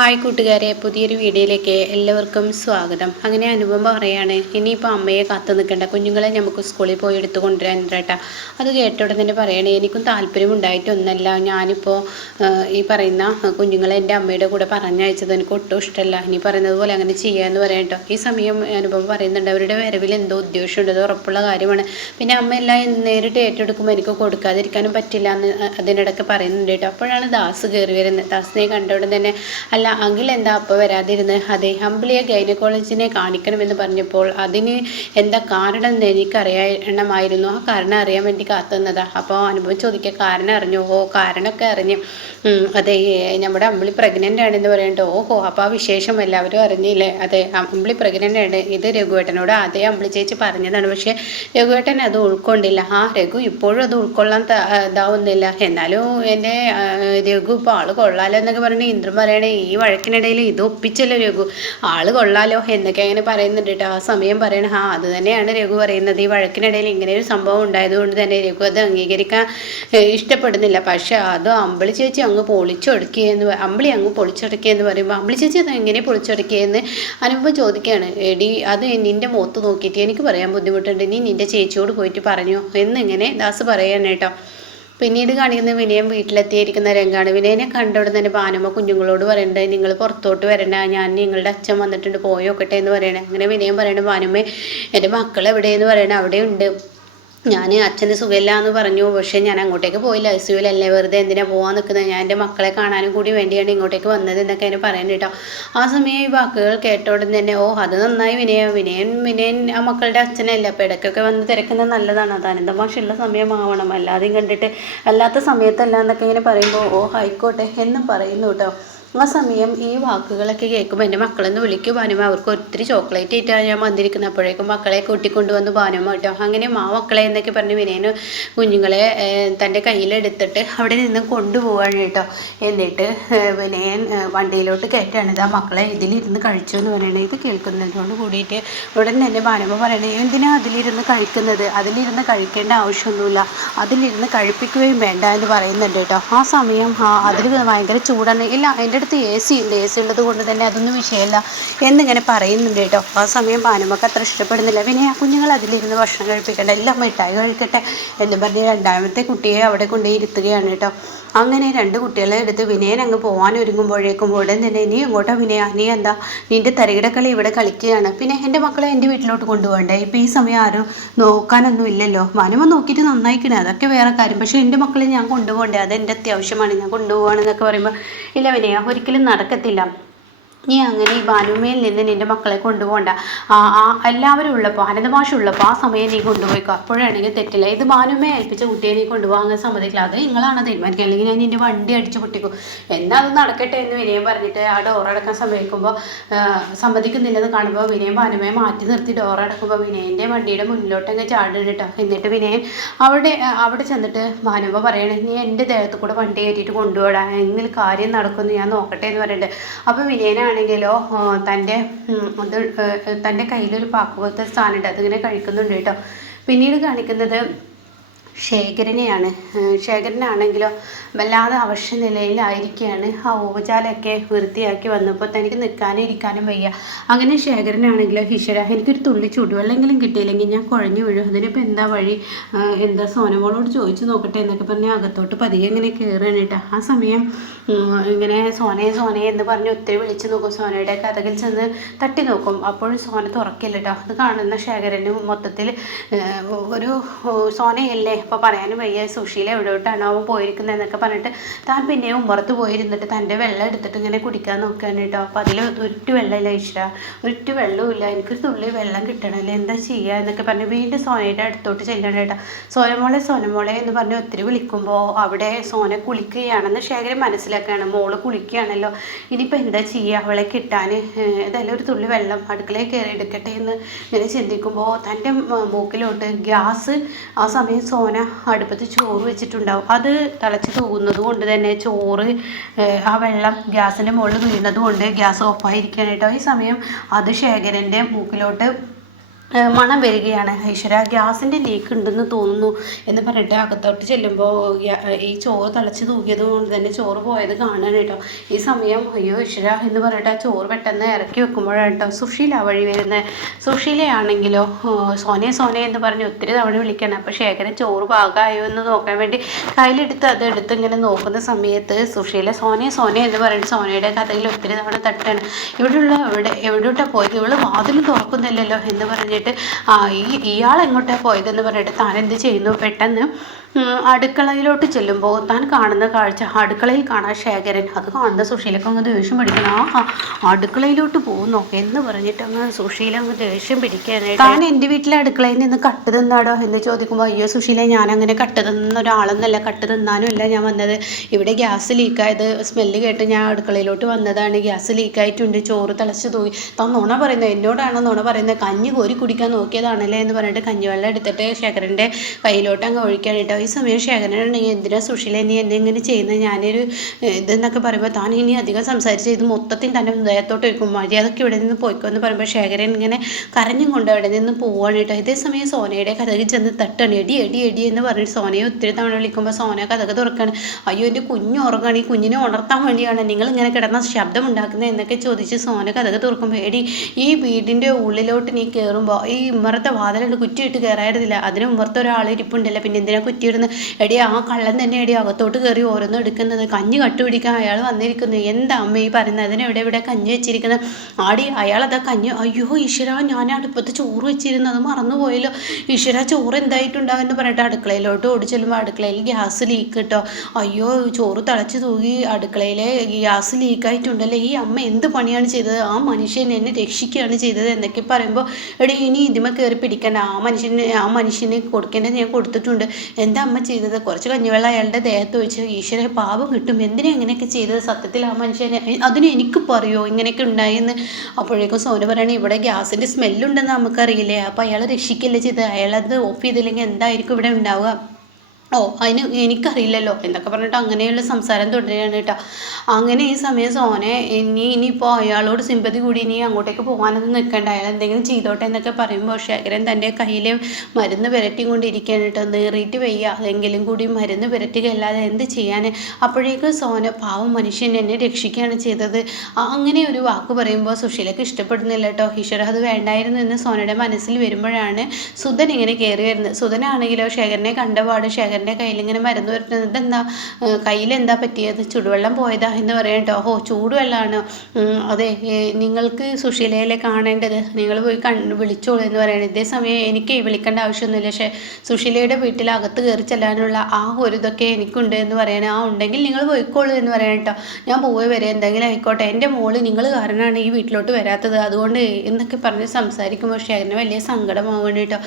Hi കൂട്ടുകാരെ, പുതിയൊരു വീഡിയോയിലേക്ക് എല്ലാവർക്കും സ്വാഗതം. അങ്ങനെ അനുപമ പറയാണ്, ഇനിയിപ്പോൾ അമ്മയെ കാത്തു നിൽക്കേണ്ട, കുഞ്ഞുങ്ങളെ നമുക്ക് സ്കൂളിൽ പോയി എടുത്തു കൊണ്ടുവരാൻ കേട്ടാ. അത് കേട്ടോടെ തന്നെ പറയണേ, എനിക്കും താല്പര്യം ഉണ്ടായിട്ടൊന്നല്ല. ഞാനിപ്പോൾ ഈ പറയുന്ന കുഞ്ഞുങ്ങളെ എൻ്റെ അമ്മയുടെ കൂടെ പറഞ്ഞയച്ചത് എനിക്ക് ഒട്ടും ഇഷ്ടമല്ല. ഇനി പറയുന്നത് പോലെ അങ്ങനെ ചെയ്യാമെന്ന് പറയാം കേട്ടോ. ഈ സമയം അനുപമ പറയുന്നുണ്ട്, അവരുടെ വരവിൽ എന്തോ ഉദ്ദേശമുണ്ട്, അത് ഉറപ്പുള്ള കാര്യമാണ്. പിന്നെ അമ്മ എല്ലാം നേരിട്ട് ഏറ്റെടുക്കുമ്പോൾ എനിക്ക് കൊടുക്കാതിരിക്കാനും പറ്റില്ല എന്ന് അതിനിടയ്ക്ക് പറയുന്നുണ്ട് കേട്ടോ. അപ്പോഴാണ് ദാസ് കയറി വരുന്നത്. ദാസിനെ കണ്ടോടെ തന്നെ, അല്ല അങ്കിൾ എന്താ അപ്പോൾ വരാതിരുന്ന്? അതെ, അമ്പിളിയെ ഗൈനക്കോളജിനെ കാണിക്കണമെന്ന് പറഞ്ഞപ്പോൾ അതിന് എന്താ കാരണം എന്ന് എനിക്കറിയണമായിരുന്നു. ആ കാരണം അറിയാൻ വേണ്ടി കാത്തുന്നതാ. അപ്പോൾ അനുഭവം ചോദിക്കുക, കാരണം അറിഞ്ഞു? ഓ, കാരണമൊക്കെ അറിഞ്ഞു. അതെ, നമ്മുടെ അമ്പിളി പ്രഗ്നൻ്റ് ആണെന്ന് പറയണ്ടോ? ഓഹോ, അപ്പോൾ ആ വിശേഷം എല്ലാവരും അറിഞ്ഞില്ലേ? അതെ, അമ്പിളി പ്രഗ്നൻ്റ് ആണ്. ഇത് രഘുവേട്ടനോട് അതേ അമ്പിളി ചേച്ചി പറഞ്ഞതാണ്. പക്ഷേ രഘുവേട്ടൻ അത് ഉൾക്കൊണ്ടില്ല. ആ രഘു ഇപ്പോഴും അത് ഉൾക്കൊള്ളാൻ ഇതാവുന്നില്ല. എന്നാലും എൻ്റെ രഘു ഇപ്പോൾ ആള് കൊള്ളാലോ എന്നൊക്കെ പറഞ്ഞ് ഇന്ദ്രൻ പറയണേ, ഈ വഴക്കിനിടയിൽ ഇത് ഒപ്പിച്ചല്ലോ രഘു, ആള് കൊള്ളാലോ എന്നൊക്കെ അങ്ങനെ പറയുന്നുണ്ട് കേട്ടോ. ആ സമയം പറയണ, അത് തന്നെയാണ് രഘു പറയുന്നത്. ഈ വഴക്കിനിടയിൽ ഇങ്ങനെ ഒരു സംഭവം ഉണ്ടായതുകൊണ്ട് തന്നെ രഘു അത് അംഗീകരിക്കാൻ ഇഷ്ടപ്പെടുന്നില്ല. പക്ഷെ അത് അമ്പിളി ചേച്ചി അങ്ങ് പൊളിച്ചൊടുക്കിയെന്ന്, അമ്പിളി അങ്ങ് പൊളിച്ചൊടുക്കിയെന്ന് പറയുമ്പോൾ അമ്പിളി ചേച്ചി അത് എങ്ങനെ പൊളിച്ചൊടുക്കിയെന്ന് അനുഭവം ചോദിക്കുകയാണ്. എടി, അത് നിൻ്റെ മുഖത്ത് നോക്കിയിട്ട് എനിക്ക് പറയാൻ ബുദ്ധിമുട്ടുണ്ട്, നീ നിൻ്റെ ചേച്ചിയോട് പോയിട്ട് പറഞ്ഞു എന്നിങ്ങനെ ദാസ് പറയാണ് കേട്ടോ. പിന്നീട് കാണിക്കുന്ന വിനയം വീട്ടിലെത്തിയിരിക്കുന്ന രംഗാണ്. വിനയനെ കണ്ടോടെ തന്നെ ഭാനുമ്മ കുഞ്ഞുങ്ങളോട് പറയണ്ടേ, നിങ്ങൾ പുറത്തോട്ട് വരണ്ട, ഞാൻ നിങ്ങളുടെ അച്ഛൻ വന്നിട്ടുണ്ട്, പോയോക്കട്ടെ എന്ന് പറയണേ. അങ്ങനെ വിനയം പറയണേ, ഭാനുമ്മ എൻ്റെ മക്കൾ എവിടെയെന്ന് പറയണേ. അവിടെ ഉണ്ട്, ഞാൻ അച്ഛന് സുഖമില്ല എന്ന് പറഞ്ഞു, പക്ഷേ ഞാൻ അങ്ങോട്ടേക്ക് പോയില്ല, ഐസിയുവിലല്ലേ, വെറുതെ എന്തിനാ പോകാൻ നിൽക്കുന്നത്, ഞാൻ എൻ്റെ മക്കളെ കാണാനും കൂടി വേണ്ടിയാണ് ഇങ്ങോട്ടേക്ക് വന്നത് എന്നൊക്കെ അതിന് പറയുന്നത് കേട്ടോ. ആ സമയം ഈ വാക്കുകൾ കേട്ടോടൻ തന്നെ, ഓ അത് നന്നായി വിനയൻ ആ മക്കളുടെ അച്ഛനല്ല, അപ്പോൾ ഇടയ്ക്കൊക്കെ വന്ന് തിരക്കുന്നത് നല്ലതാണ്, അത് അനന്തമാഷുള്ള സമയമാവണം, അല്ലാതെയും കണ്ടിട്ട് അല്ലാത്ത സമയത്തല്ല എന്നൊക്കെ ഇങ്ങനെ പറയുമ്പോൾ, ഓ ആയിക്കോട്ടെ എന്നും പറയുന്നു കേട്ടോ. ആ സമയം ഈ വാക്കുകളൊക്കെ കേൾക്കുമ്പോൾ എൻ്റെ മക്കളെന്ന് വിളിക്കും ഭാനുമ്മ, അവർക്ക് ഒത്തിരി ചോക്ലേറ്റ് ആയിട്ടാണ് ഞാൻ വന്നിരിക്കുന്നത്. അപ്പോഴേക്കും മക്കളെ കൂട്ടിക്കൊണ്ടുവന്ന് ഭാനുമ്മ കേട്ടോ. അങ്ങനെ മക്കളെ എന്നൊക്കെ പറഞ്ഞ് വിനയന് കുഞ്ഞുങ്ങളെ തൻ്റെ കയ്യിലെടുത്തിട്ട് അവിടെ നിന്ന് കൊണ്ടുപോവാണ് കേട്ടോ. എന്നിട്ട് വിനയൻ വണ്ടിയിലോട്ട് കയറ്റാണ്, ഇതാ മക്കളെ ഇതിലിരുന്ന് കഴിച്ചു എന്ന് പറയണേ. ഇത് കേൾക്കുന്നതിനോട് കൂടിയിട്ട് ഉടൻ തന്നെ ഭാനുമ്മ പറയണേ, എന്തിനാ അതിലിരുന്ന് കഴിക്കുന്നത്? അതിലിരുന്ന് കഴിക്കേണ്ട ആവശ്യമൊന്നുമില്ല, അതിലിരുന്ന് കഴിപ്പിക്കുകയും വേണ്ട എന്ന് പറയുന്നുണ്ട് കേട്ടോ. ആ സമയം അതിൽ ഭയങ്കര ചൂടാണ്. ഇല്ല, എൻ്റെ അടുത്ത് എ സി ഉണ്ട്, എ സി ഉള്ളത് കൊണ്ട് തന്നെ അതൊന്നും വിഷയമല്ല എന്നിങ്ങനെ പറയുന്നുണ്ട് കേട്ടോ. ആ സമയം ഭാനുമ്മക്ക് അത്ര ഇഷ്ടപ്പെടുന്നില്ല. പിന്നെ ആ കുഞ്ഞുങ്ങൾ അതിലിരുന്ന് ഭക്ഷണം കഴിപ്പിക്കണ്ട, എല്ലാം മിഠായി കഴിക്കട്ടെ എന്ന് പറഞ്ഞ് രണ്ടാമത്തെ കുട്ടിയെ അവിടെ കൊണ്ടുപോയി ഇരുത്തുകയാണ് കേട്ടോ. അങ്ങനെ രണ്ട് കുട്ടികളെ എടുത്ത് വിനയൻ അങ്ങ് പോകാൻ ഒരുങ്ങുമ്പോഴേക്കും ഉടൻ തന്നെ, നീ എങ്ങോട്ടാ വിനയ, നീ എന്താ നിൻ്റെ തരികിടക്കളി ഇവിടെ കളിക്കുകയാണ്, പിന്നെ എൻ്റെ മക്കളെ എൻ്റെ വീട്ടിലോട്ട് കൊണ്ടുപോകണ്ടേ? ഇപ്പോൾ ഈ സമയം ആരും നോക്കാനൊന്നും ഇല്ലല്ലോ. ഭാനുമ്മ നോക്കിയിട്ട് നന്നായിക്കണേ, അതൊക്കെ വേറെ കാര്യം, പക്ഷേ എൻ്റെ മക്കളെ ഞാൻ കൊണ്ടുപോകണ്ടേ, അതെൻ്റെ അത്യാവശ്യമാണ്, ഞാൻ കൊണ്ടുപോകുകയാണെന്നൊക്കെ പറയുമ്പോൾ, ഇല്ല വിനയ, ഒരിക്കലും നടക്കത്തില്ല, നീ അങ്ങനെ ഈ ഭാനുമ്മയിൽ നിന്ന് നിൻ്റെ മക്കളെ കൊണ്ടുപോകണ്ട, എല്ലാവരും ഉള്ളപ്പോൾ അനന്തമാഷ ഉള്ളപ്പോൾ ആ സമയം നീ കൊണ്ടുപോയിക്കോ, അപ്പോഴാണെങ്കിൽ തെറ്റില്ല. ഇത് ഭാനുമ്മയെ ഏൽപ്പിച്ച കുട്ടിയെ നീ കൊണ്ടുപോകാൻ അങ്ങനെ സമ്മതിക്കില്ല, അത് നിങ്ങളാണ് തീരുമാനിക്കുക, അല്ലെങ്കിൽ ഞാൻ നിൻ്റെ വണ്ടി അടിച്ച് പൊട്ടിക്കും. എന്നാൽ അത് നടക്കട്ടെ എന്ന് വിനയം പറഞ്ഞിട്ട് ആ ഡോറടക്കാൻ സമ്മതിക്കുന്നില്ലെന്ന് കാണുമ്പോൾ വിനയം ഭാനുമ്മയെ മാറ്റി നിർത്തി ഡോറടക്കുമ്പോൾ വിനയൻ്റെ വണ്ടിയുടെ മുന്നിലോട്ടങ്ങ് ചാടും കേട്ടോ. എന്നിട്ട് വിനയൻ അവിടെ ചെന്നിട്ട് ഭാനുമ്മ പറയണേ, നീ എൻ്റെ ദേഹത്ത് കൂടെ വണ്ടി കയറ്റിയിട്ട് കൊണ്ടുപോടാ, എങ്കിൽ കാര്യം നടക്കുമെന്ന് ഞാൻ നോക്കട്ടെ എന്ന് പറയുന്നുണ്ട്. അപ്പോൾ വിനയനാണെങ്കിലോ തൻ്റെ കയ്യിലൊരു പാക്കുപോലത്തെ സാധനമുണ്ട്, അതിങ്ങനെ കഴിക്കുന്നുണ്ട് കേട്ടോ. പിന്നീട് കാണിക്കുന്നത് ശേഖരനെയാണ്. ശേഖരനാണെങ്കിലോ വല്ലാതെ അവശ്യ നിലയിലായിരിക്കുകയാണ്. ആ ഓവുചാലൊക്കെ വൃത്തിയാക്കി വന്നപ്പോൾ തനിക്ക് നിൽക്കാനും ഇരിക്കാനും വയ്യ. അങ്ങനെ ശേഖരനാണെങ്കിലോ, ഈശ്വര എനിക്കൊരു തുള്ളി ചൂടുവെള്ളമെങ്കിലും കിട്ടിയില്ലെങ്കിൽ ഞാൻ കുഴഞ്ഞു വീഴും, അതിനിപ്പോൾ എന്താ വഴി, എന്താ സോനമോളോട് ചോദിച്ചു നോക്കട്ടെ എന്നൊക്കെ പറഞ്ഞ് അകത്തോട്ട് പതിയെ ഇങ്ങനെ കയറാണ് കേട്ടോ. ആ സമയം ഇങ്ങനെ സോനയെ എന്ന് പറഞ്ഞ് ഒത്തിരി വിളിച്ച് നോക്കും. സോനയുടെ കഥകിൽ ചെന്ന് തട്ടി നോക്കും, അപ്പോഴും സോന തുറക്കില്ല കേട്ടോ. അത് കാണുന്ന ശേഖരന് മൊത്തത്തിൽ ഒരു സോനയല്ലേ, അപ്പോൾ പറയാനും വയ്യ, സുശീല എവിടോട്ടാണോ അവൻ പോയിരിക്കുന്നത് എന്നൊക്കെ പറഞ്ഞിട്ട് താൻ പിന്നെയും പുറത്ത് പോയിരുന്നിട്ട് തൻ്റെ വെള്ളം എടുത്തിട്ട് ഇങ്ങനെ കുടിക്കാൻ നോക്കുകയാണ് കേട്ടോ. അപ്പോൾ അതിൽ ഒരിട്ട് വെള്ളമില്ല ഈശ്വര, ഒരിട്ട് വെള്ളമില്ല, എനിക്കൊരു തുള്ളി വെള്ളം കിട്ടണമല്ലേ, എന്താ ചെയ്യുക എന്നൊക്കെ പറഞ്ഞ് വീണ്ടും സോനയുടെ അടുത്തോട്ട് ചെല്ലണം കേട്ടോ. സോനമോളെ എന്ന് പറഞ്ഞ് ഒത്തിരി വിളിക്കുമ്പോൾ അവിടെ സോന കുളിക്കുകയാണെന്ന് ശേഖരൻ മനസ്സിലാക്കുകയാണ്. മോള് കുളിക്കുകയാണല്ലോ, ഇനിയിപ്പോൾ എന്താ ചെയ്യുക, അവളെ കിട്ടാൻ ഇതെല്ലാം ഒരു തുള്ളി വെള്ളം അടുക്കളയിൽ കയറി എടുക്കട്ടെ എന്ന് ഇങ്ങനെ ചിന്തിക്കുമ്പോൾ തൻ്റെ മൂക്കിലോട്ട് ഗ്യാസ്, ആ സമയം സോന അടുപ്പത്ത് ചോറ് വെച്ചിട്ടുണ്ടാവും, അത് തിളച്ച് തൂകുന്നത് കൊണ്ട് തന്നെ ചോറ് ആ വെള്ളം ഗ്യാസിൻ്റെ മുകളിൽ വീഴുന്നത് കൊണ്ട് ഗ്യാസ് ഓഫായിരിക്കുകയാണ് കേട്ടോ. ഈ സമയം അത് ശേഖരൻ്റെ മൂക്കിലോട്ട് മണം വരികയാണ്. ഐശ്വര്യ ഗ്യാസിൻ്റെ ലീക്ക് ഉണ്ടെന്ന് തോന്നുന്നു എന്ന് പറഞ്ഞിട്ട് അകത്തോട്ട് ചെല്ലുമ്പോൾ ഈ ചോറ് തിളച്ച് തൂക്കിയത് കൊണ്ട് തന്നെ ചോറ് പോയത് കാണാൻ കേട്ടോ. ഈ സമയം അയ്യോ ഐശ്വര്യ എന്ന് പറഞ്ഞിട്ട് ആ ചോറ് പെട്ടെന്ന് ഇറക്കി വെക്കുമ്പോഴാണ് കേട്ടോ സുശീല വഴി വരുന്നത്. സുശീലയാണെങ്കിലോ സോനെ സോനെ എന്ന് പറഞ്ഞ് ഒത്തിരി തവണ വിളിക്കണം. അപ്പോൾ ശേഖരൻ ചോറ് പാകമായോ എന്ന് നോക്കാൻ വേണ്ടി കയ്യിലെടുത്ത് അതെടുത്ത് ഇങ്ങനെ നോക്കുന്ന സമയത്ത് സുശീല സോനെ സോനെ എന്ന് പറഞ്ഞിട്ട് സോനയുടെ കഥയിൽ ഒത്തിരി തവണ തട്ടാണ്. എവിടോട്ടാണ് പോയത്, ഇവള് വാതിൽ തുറക്കുന്നില്ലല്ലോ എന്ന് പറഞ്ഞിട്ട് ഇയാൾ എങ്ങോട്ടാണ് പോയതെന്ന് പറഞ്ഞിട്ട് താൻ എന്ത് ചെയ്യുന്നു, പെട്ടെന്ന് അടുക്കളയിലോട്ട് ചെല്ലുമ്പോൾ താൻ കാണുന്ന കാഴ്ച അടുക്കളയിൽ കാണാൻ ശേഖരൻ. അത് കാണുന്ന സുശീലക്ക് അങ്ങ് ദേഷ്യം പിടിക്കണം. അടുക്കളയിലോട്ട് പോകുന്നോ എന്ന് പറഞ്ഞിട്ട് അങ്ങ് സുശീല അങ്ങ് ദേഷ്യം പിടിക്കാനായിട്ട് താൻ എൻ്റെ വീട്ടിലെ അടുക്കളയിൽ നിന്ന് കട്ട് തിന്നാടോ എന്ന് ചോദിക്കുമ്പോൾ അയ്യോ സുശീല ഞാനങ്ങനെ കട്ട് തിന്ന ഒരാളെന്നല്ല, കട്ട് തിന്നാനുമല്ല ഞാൻ വന്നത്. ഇവിടെ ഗ്യാസ് ലീക്കായത് സ്മെല്ല് കേട്ട് ഞാൻ അടുക്കളയിലോട്ട് വന്നതാണ്. ഗ്യാസ് ലീക്കായിട്ടുണ്ട്, ചോറ് തിളച്ച് തൂക്കി. താൻ നുണ പറയുന്നത്, എന്നോടാണോ നുണ പറയുന്നത്, കഞ്ഞി കോരി കുടിക്കാൻ നോക്കിയതാണല്ലേ എന്ന് പറഞ്ഞിട്ട് കഞ്ഞിവെള്ളം എടുത്തിട്ട് ശേഖരൻ്റെ കയ്യിലോട്ട് അങ്ങ് ഒഴിക്കാനിട്ടോ. ഈ സമയം ശേഖരനുണ്ടെങ്കിൽ എന്തിനാ സുശീല നീ എന്നെ ഇങ്ങനെ ചെയ്യുന്നത്, ഞാനൊരു ഇതെന്നൊക്കെ പറയുമ്പോൾ താൻ ഇനി അധികം സംസാരിച്ച് ഇത് മൊത്തത്തിൽ തന്നെ ദേഹത്തോട്ട് വയ്ക്കും, മര്യാദയ്ക്ക് ഇവിടെ നിന്ന് പോയിക്കോ എന്ന് പറയുമ്പോൾ ശേഖരൻ ഇങ്ങനെ കരഞ്ഞും കൊണ്ട് അവിടെ നിന്ന് പോവാണ് കേട്ടോ. ഇതേ സമയം സോനയുടെ കഥക് ചെന്ന് തട്ടാണ്. എടി എടി എടി എന്ന് പറഞ്ഞിട്ട് സോനയെ ഒത്തിരി തവണ വിളിക്കുമ്പോൾ സോന കഥക് തുറക്കാണ്. അയ്യോ എൻ്റെ കുഞ്ഞ് ഉറങ്ങാണ്, ഈ കുഞ്ഞിനെ ഉണർത്താൻ വേണ്ടിയാണ് നിങ്ങൾ ഇങ്ങനെ കിടന്ന ശബ്ദം ഉണ്ടാക്കുന്നത് എന്നൊക്കെ ചോദിച്ച് സോന കഥക് തുറക്കുമ്പോൾ എടി ഈ വീടിൻ്റെ ഉള്ളിലോട്ട് നീ കയറുമ്പോൾ ഈ ഉമ്മറത്തെ വാതിലുണ്ട് കുറ്റിയിട്ട് കയറായിരുന്നില്ല, അതിന് ഉമ്മറത്തെ ഒരാൾ ഇരിപ്പുണ്ടല്ലോ, പിന്നെ എന്തിനാ കുറ്റിയിടുന്നത്, എടി ആ കള്ളൻ തന്നെ എടി അകത്തോട്ട് കയറി ഓരോന്നും എടുക്കുന്നത്, കഞ്ഞി കട്ടുപിടിക്കാൻ അയാൾ വന്നിരിക്കുന്നു, എന്താ അമ്മ ഈ പറയുന്നത്, അതിനെവിടെ ഇവിടെ കഞ്ഞി വെച്ചിരിക്കുന്നത്, ആടി അയാളതാ കഞ്ഞി, അയ്യോ ഈശ്വര ഞാൻ അടുപ്പത്ത് ചോറ് വെച്ചിരുന്നത് മറന്നുപോയല്ലോ, ഈശ്വര ചോറ് എന്തായിട്ടുണ്ടാവും എന്ന് പറഞ്ഞിട്ട് അടുക്കളയിലോട്ട് ഓടി ചെല്ലുമ്പോൾ അടുക്കളയിൽ ഗ്യാസ് ലീക്ക് കേട്ടോ. അയ്യോ ചോറ് തിളച്ച് തൂകി അടുക്കളയിലെ ഗ്യാസ് ലീക്കായിട്ടുണ്ടല്ലോ, ഈ അമ്മ എന്ത് പണിയാണ് ചെയ്തത്, ആ മനുഷ്യൻ എന്നെ രക്ഷിക്കുകയാണ് ചെയ്തത് എന്നൊക്കെ പറയുമ്പോൾ എടി ഇനി ഇതിമ കയറി പിടിക്കണ്ട, ആ മനുഷ്യന് കൊടുക്കേണ്ടത് ഞാൻ കൊടുത്തിട്ടുണ്ട്, എന്താ അമ്മ ചെയ്തത്, കുറച്ച് കഞ്ഞിവെള്ളം അയാളുടെ ദേഹത്ത് വെച്ച് ഈശ്വര പാപം കിട്ടും, എന്തിനാ ഇങ്ങനെയൊക്കെ ചെയ്തത്, സത്യത്തിൽ ആ മനുഷ്യനെ അതിന് എനിക്ക് പറയുമോ ഇങ്ങനെയൊക്കെ ഉണ്ടായെന്ന്. അപ്പോഴേക്കും സോന പറയണേ ഇവിടെ ഗ്യാസിൻ്റെ സ്മെല്ലുണ്ടെന്ന് നമുക്കറിയില്ലേ, അപ്പോൾ അയാൾ രക്ഷിക്കല്ലേ ചെയ്തത്, അയാളത് ഓഫ് ചെയ്തില്ലെങ്കിൽ എന്തായിരിക്കും ഇവിടെ ഉണ്ടാവുക, അതിന് എനിക്കറിയില്ലല്ലോ എന്നൊക്കെ പറഞ്ഞിട്ട് അങ്ങനെയുള്ള സംസാരം തുടരുകയാണ് കേട്ടോ. അങ്ങനെ ഈ സമയം സോനെ ഇനിയിപ്പോൾ അയാളോട് സിമ്പതി കൂടി ഇനി അങ്ങോട്ടേക്ക് പോകാനൊന്നും നിൽക്കണ്ട, അയാൾ എന്തെങ്കിലും ചെയ്തോട്ടെ എന്നൊക്കെ പറയുമ്പോൾ ശേഖരൻ തൻ്റെ കയ്യിലെ മരുന്ന് പുരട്ടി കൊണ്ടിരിക്കുകയാണ് കേട്ടോ. നേറിയിട്ട് വയ്യ, അതെങ്കിലും കൂടി മരുന്ന് പുരട്ടുകയല്ലാതെ എന്ത് ചെയ്യാൻ. അപ്പോഴേക്ക് സോന പാവം മനുഷ്യൻ എന്നെ രക്ഷിക്കുകയാണ് ചെയ്തത് അങ്ങനെ ഒരു വാക്ക് പറയുമ്പോൾ സുശീലക്ക് ഇഷ്ടപ്പെടുന്നില്ല കേട്ടോ. ഈശ്വര അത് വേണ്ടായിരുന്നു എന്ന് സോനയുടെ മനസ്സിൽ വരുമ്പോഴാണ് സുധൻ ഇങ്ങനെ കയറി വരുന്നത്. സുധനാണെങ്കിലോ ശേഖരനെ കണ്ടപാട് ശേഖരൻ്റെ കയ്യിലിങ്ങനെ മരുന്ന് വരുന്നത്, ഇതെന്താ കയ്യിലെന്താ പറ്റിയത്, ചുടുവെള്ളം പോയതാ എന്ന് പറയാം കേട്ടോ. ചൂടുവെള്ളമാണ്, അതെ നിങ്ങൾക്ക് സുശീലയിലെ കാണേണ്ടത്, നിങ്ങൾ പോയി വിളിച്ചോളൂ എന്ന് പറയണം. ഇതേ സമയം എനിക്ക് വിളിക്കേണ്ട ആവശ്യമൊന്നുമില്ല, പക്ഷേ സുശീലയുടെ വീട്ടിൽ അകത്ത് കയറി ചെല്ലാനുള്ള ആ ഒരു ഇതൊക്കെ എനിക്കുണ്ട് എന്ന് പറയണേ. ഉണ്ടെങ്കിൽ നിങ്ങൾ പോയിക്കോളൂ എന്ന് പറയാം കേട്ടോ. ഞാൻ പോയി വരെ എന്തെങ്കിലും ആയിക്കോട്ടെ, എൻ്റെ മോള് നിങ്ങൾ കാരണമാണ് ഈ വീട്ടിലോട്ട് വരാത്തത്, അതുകൊണ്ട് എന്നൊക്കെ പറഞ്ഞ് സംസാരിക്കുമ്പോൾ ശേഖരന് വലിയ സങ്കടമാവുകയാണ് കേട്ടോ.